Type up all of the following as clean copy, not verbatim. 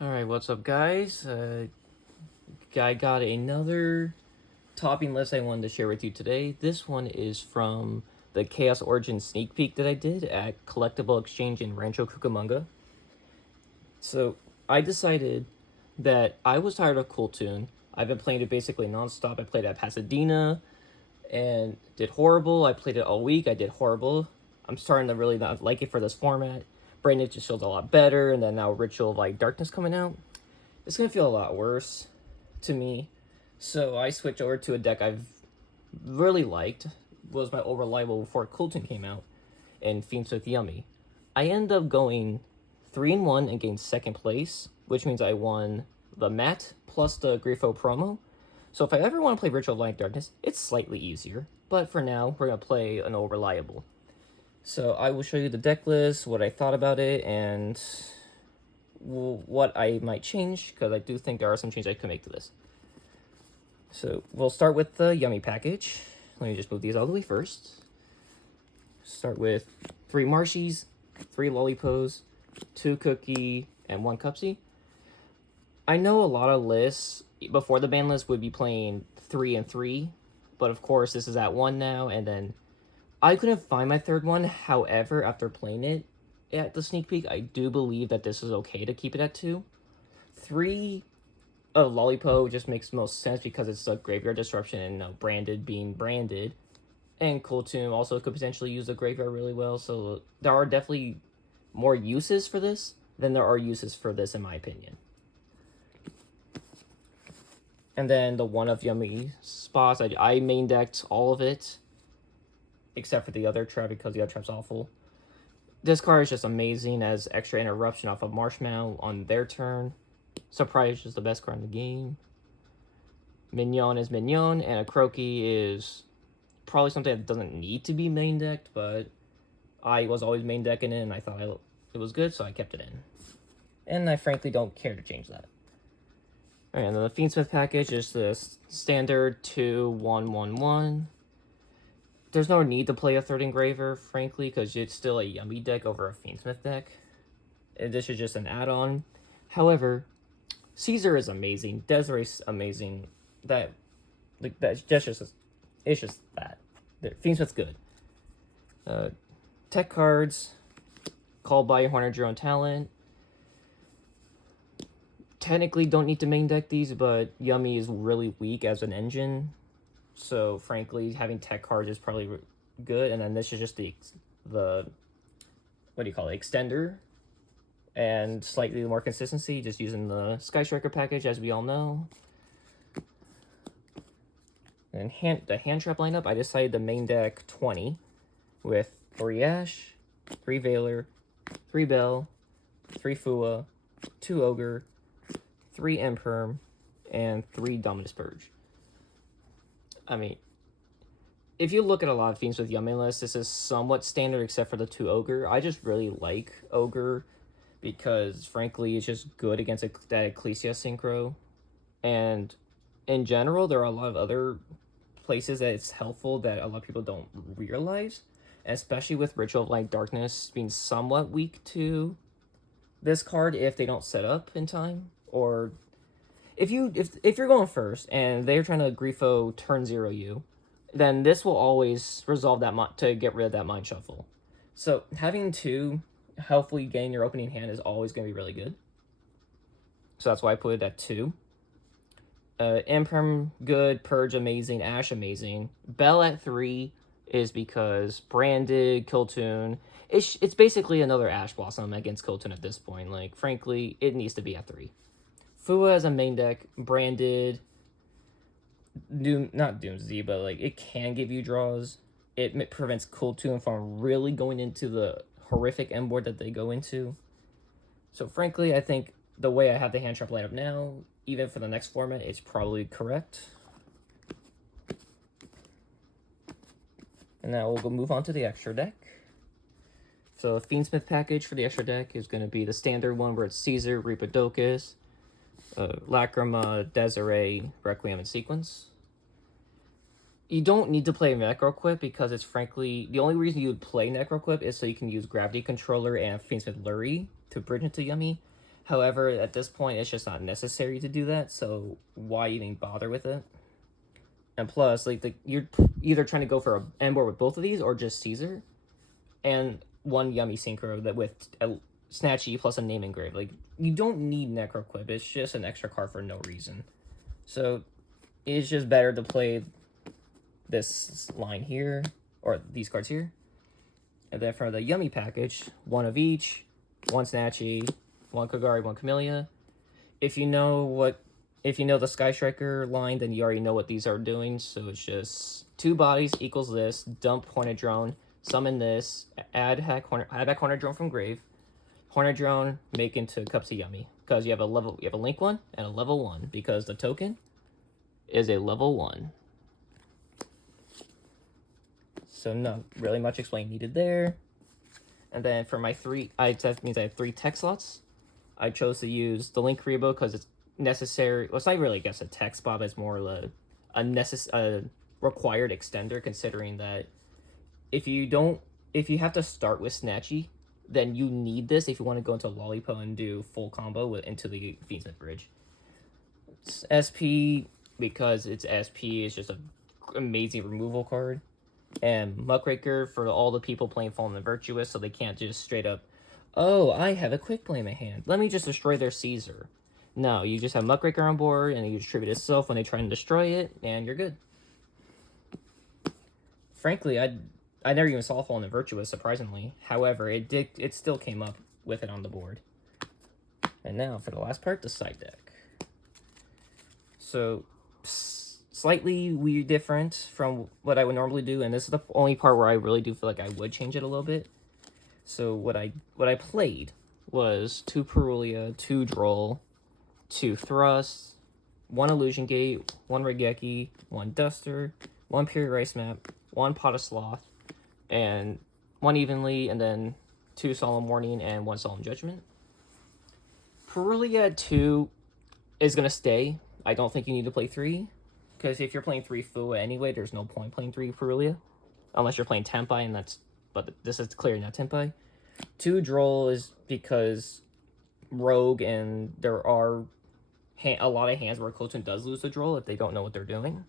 Alright, what's up, guys? I got another topping list I wanted to share with you today. This one is from the Chaos Origin sneak peek that I did at Collectible Exchange in Rancho Cucamonga. So, I decided that I was tired of Cool Tune. I've been playing it basically nonstop. I played at Pasadena and did horrible. I played it all week. I did horrible. I'm starting to really not like it for this format. Branded just feels a lot better, and then now Ritual of Light Darkness coming out. It's going to feel a lot worse to me. So I switched over to a deck I've really liked. Was my old reliable before Coulton came out, and Fiendsmith Yummy. I ended up going 3-1 and gained second place, which means I won the mat plus the Grifo promo. So if I ever want to play Ritual of Light Darkness, it's slightly easier. But for now, we're going to play an old reliable. So I will show you the deck list, what I thought about it, and what I might change, because I do think there are some changes I could make to this. So we'll start with the Yummy package. Let me just move these all the way first. Start with 3 Marshies, 3 Lollipos, 2 Cookie, and 1 Cupsy. I know a lot of lists before the ban list would be playing 3 and 3, but of course this is at 1 now, and then I couldn't find my third one. However, after playing it at the sneak peek, I do believe that this is okay to keep it at 2. 3 of Lollipo just makes most sense because it's a graveyard disruption and branded being branded. And Cool Tune also could potentially use the graveyard really well. So there are definitely more uses for this than there are uses for this, in my opinion. And then the one of Yummy spots, I main decked all of it, except for the other trap because the other trap's awful. This card is just amazing as extra interruption off of Marshmallow on their turn. Surprise is the best card in the game. Mignon is Mignon, and a Croaky is probably something that doesn't need to be main decked, but I was always main decking it, and I thought it was good, so I kept it in. And I frankly don't care to change that. Alright, and then the Fiendsmith package is the standard 2-1-1-1. There's no need to play a third engraver, frankly, because it's still a Yummy deck over a Fiendsmith deck. And this is just an add-on. However, Caesar is amazing. Desiree's amazing. It's just that. Fiendsmith's good. Tech cards, called by your Hornet your own talent. Technically don't need to main deck these, but Yummy is really weak as an engine. So, frankly, having tech cards is probably good. And then this is just the what do you call it, extender. And slightly more consistency, just using the Sky Striker package, as we all know. And the hand trap lineup, I decided to main deck 20 with 3 Ash, 3 Veiler, 3 Bell, 3 Fua, 2 Ogre, 3 Imperm, and 3 Dominus Purge. I mean, if you look at a lot of Fiendsmith Yummy lists, this is somewhat standard except for the 2 Ogre. I just really like Ogre because, frankly, it's just good against that Ecclesia Synchro. And in general, there are a lot of other places that it's helpful that a lot of people don't realize, especially with Ritual of Light Darkness being somewhat weak to this card if they don't set up in time, or if you're going first and they're trying to Grifo turn 0 you, then this will always resolve that to get rid of that mind shuffle. So having 2 helpfully gain your opening hand is always going to be really good. So that's why I put it at 2. Imperm good, Purge amazing, Ash amazing. Bell at 3 is because branded, Kiltoon. It's basically another Ash Blossom against Kiltoon at this point. Like, frankly, it needs to be at 3. Fua as a main deck, branded, not Doomsday, but like it can give you draws. It prevents Kiltoon from really going into the horrific end board that they go into. So frankly, I think the way I have the hand trap lineup now, even for the next format, it's probably correct. And now we'll move on to the extra deck. So the Fiendsmith package for the extra deck is going to be the standard one where it's Caesar, Reapodocus, Lacrima, Desiree, Requiem, and Sequence. You don't need to play Necroquip because it's frankly, the only reason you would play Necroquip is so you can use Gravity Controller and Fiendsmith Lurie to bridge into Yummy. However, at this point, it's just not necessary to do that, so why even bother with it? And plus, like, you're either trying to go for an end board with both of these, or just Caesar, and one Yummy Synchro that with a Snatchy plus a name engrave. Like, you don't need Necroquip, it's just an extra card for no reason. So, it's just better to play this line here, or these cards here. And then for the Yummy package, one of each, one Snatchy, one Kagari, one Camellia. If you know the Sky Striker line, then you already know what these are doing. So it's just 2 bodies equals this, dump Hornet Drone, summon this, add back Hornet Drone from grave, Hornet Drone, make into Cups of Yummy. Because you have a link 1 and a level 1, because the token is a level 1. So not really much explaining needed there. And then for my 3, that means I have 3 tech slots. I chose to use the Link Rebo because it's necessary. Well, it's not really, I guess, a tech spot, but it's more a required extender, considering that if you have to start with Snatchy, then you need this if you want to go into Lollipop and do full combo into the Fiendsmith Bridge. It's SP, because it's SP, it's just an amazing removal card. And Muckraker for all the people playing Fallen and Virtuous, so they can't just straight up, oh, I have a quick play in my hand, let me just destroy their Caesar. No, you just have Muckraker on board, and you distribute itself when they try and destroy it, and you're good. Frankly, I never even saw Fallen and Virtuous, surprisingly. However, it still came up with it on the board. And now, for the last part, the side deck. So, slightly weird, different from what I would normally do, and this is the only part where I really do feel like I would change it a little bit. So what I played was 2 Perulia, 2 Droll, 2 Thrust, 1 Illusion Gate, 1 Regeki, 1 Duster, 1 Pure Rice Map, 1 Pot of Sloth, and 1 Evenly, and then 2 Solemn Warning and 1 Solemn Judgment. Perulia at 2 is going to stay. I don't think you need to play 3. Because if you're playing 3 Fua anyway, there's no point playing 3 Perulia. Unless you're playing Tenpai, and but this is clearly not Tenpai. 2 Droll is because Rogue, and there are a lot of hands where Cloten does lose the Droll if they don't know what they're doing.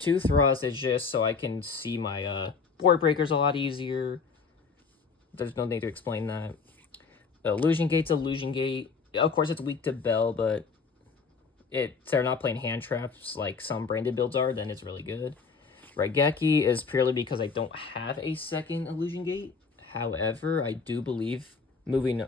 2 Thrust is just so I can see my board breakers a lot easier. There's no need to explain that. Illusion Gate's Illusion Gate. Of course, it's weak to Bell, but they're not playing hand traps like some branded builds are, then it's really good. Raigeki is purely because I don't have a second Illusion Gate. However, I do believe moving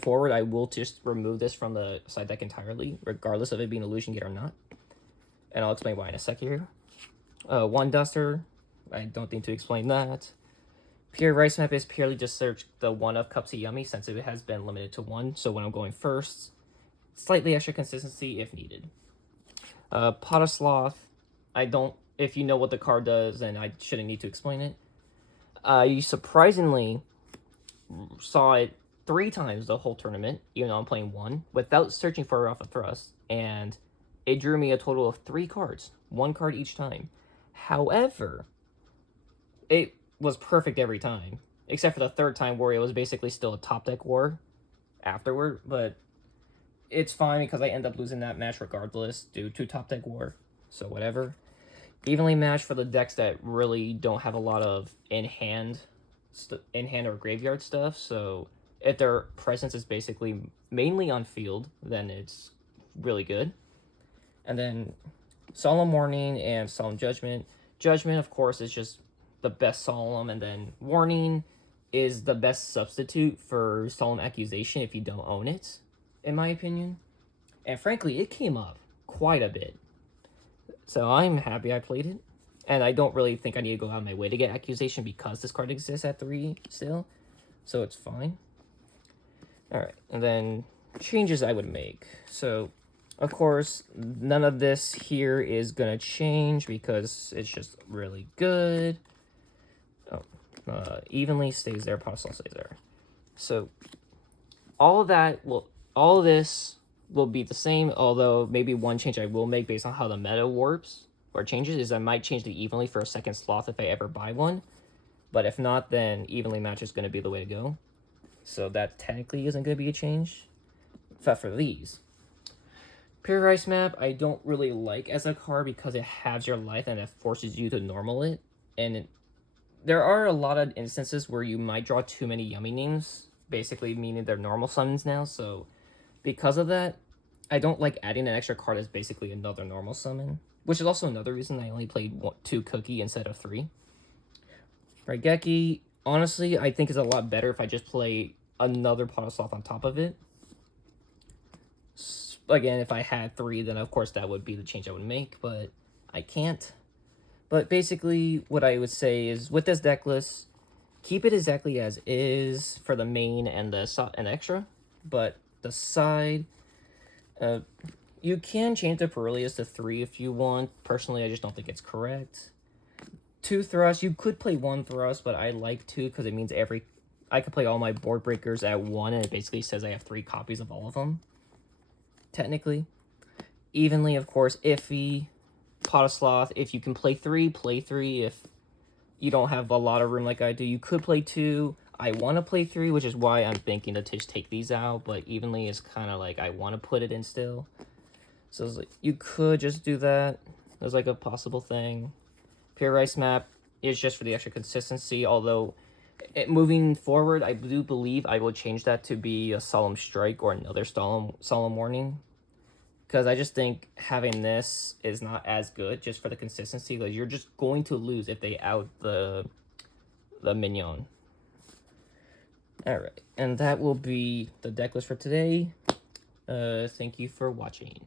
forward, I will just remove this from the side deck entirely, regardless of it being Illusion Gate or not. And I'll explain why in a sec here. 1 Duster, I don't need to explain that. Pure Rice Map is purely just search the 1 of Cups of Yummy, since it has been limited to 1, so when I'm going first, slightly extra consistency if needed. Pot of Sloth, if you know what the card does, then I shouldn't need to explain it. You surprisingly saw it 3 times the whole tournament, even though I'm playing 1, without searching for it off a thrust, and it drew me a total of 3 cards, 1 card each time. However, it was perfect every time, except for the 3rd time where it was basically still a top deck war afterward, but it's fine because I end up losing that match regardless due to top deck war, so whatever. Evenly matched for the decks that really don't have a lot of in-hand or graveyard stuff, so if their presence is basically mainly on field, then it's really good. And then Solemn Warning and Solemn Judgment. Judgment, of course, is just the best Solemn, and then Warning is the best substitute for Solemn Accusation if you don't own it, in my opinion. And frankly, it came up quite a bit. So I'm happy I played it. And I don't really think I need to go out of my way to get Accusation because this card exists at 3 still. So it's fine. Alright, and then changes I would make. So, of course, none of this here is going to change because it's just really good. Evenly stays there, Apostle stays there. So, all of this will be the same, although maybe one change I will make based on how the meta warps or changes is I might change the Evenly for a second sloth if I ever buy one. But if not, then Evenly match is going to be the way to go. So that technically isn't going to be a change. Except for these. Pure Ice Map, I don't really like as a card because it halves your life and it forces you to normal it. And there are a lot of instances where you might draw too many Yummy names, basically meaning they're normal summons now. So because of that, I don't like adding an extra card as basically another normal summon, which is also another reason I only played 2 Cookie instead of 3. Raigeki, honestly, I think is a lot better if I just play another Pot of Sloth on top of it. Again, if I had 3, then of course that would be the change I would make, but I can't. But basically, what I would say is, with this deck list, keep it exactly as is for the main and the extra, but the side, you can change the Perilius to 3 if you want. Personally, I just don't think it's correct. 2 Thrust, you could play 1 Thrust, but I like 2 because it means I could play all my board breakers at 1, and it basically says I have 3 copies of all of them. Technically. Evenly, of course, iffy. Pot of Sloth, if you can play 3, play 3. If you don't have a lot of room like I do, you could play 2. I want to play 3, which is why I'm thinking to just take these out, but evenly is kind of like I want to put it in still. So it's like, you could just do that. There's like a possible thing. Pure Ice Map is just for the extra consistency, although moving forward, I do believe I will change that to be a Solemn Strike or another Solemn Warning. Because I just think having this is not as good just for the consistency. Like, you're just going to lose if they out the minion. Alright, and that will be the deck list for today. Thank you for watching.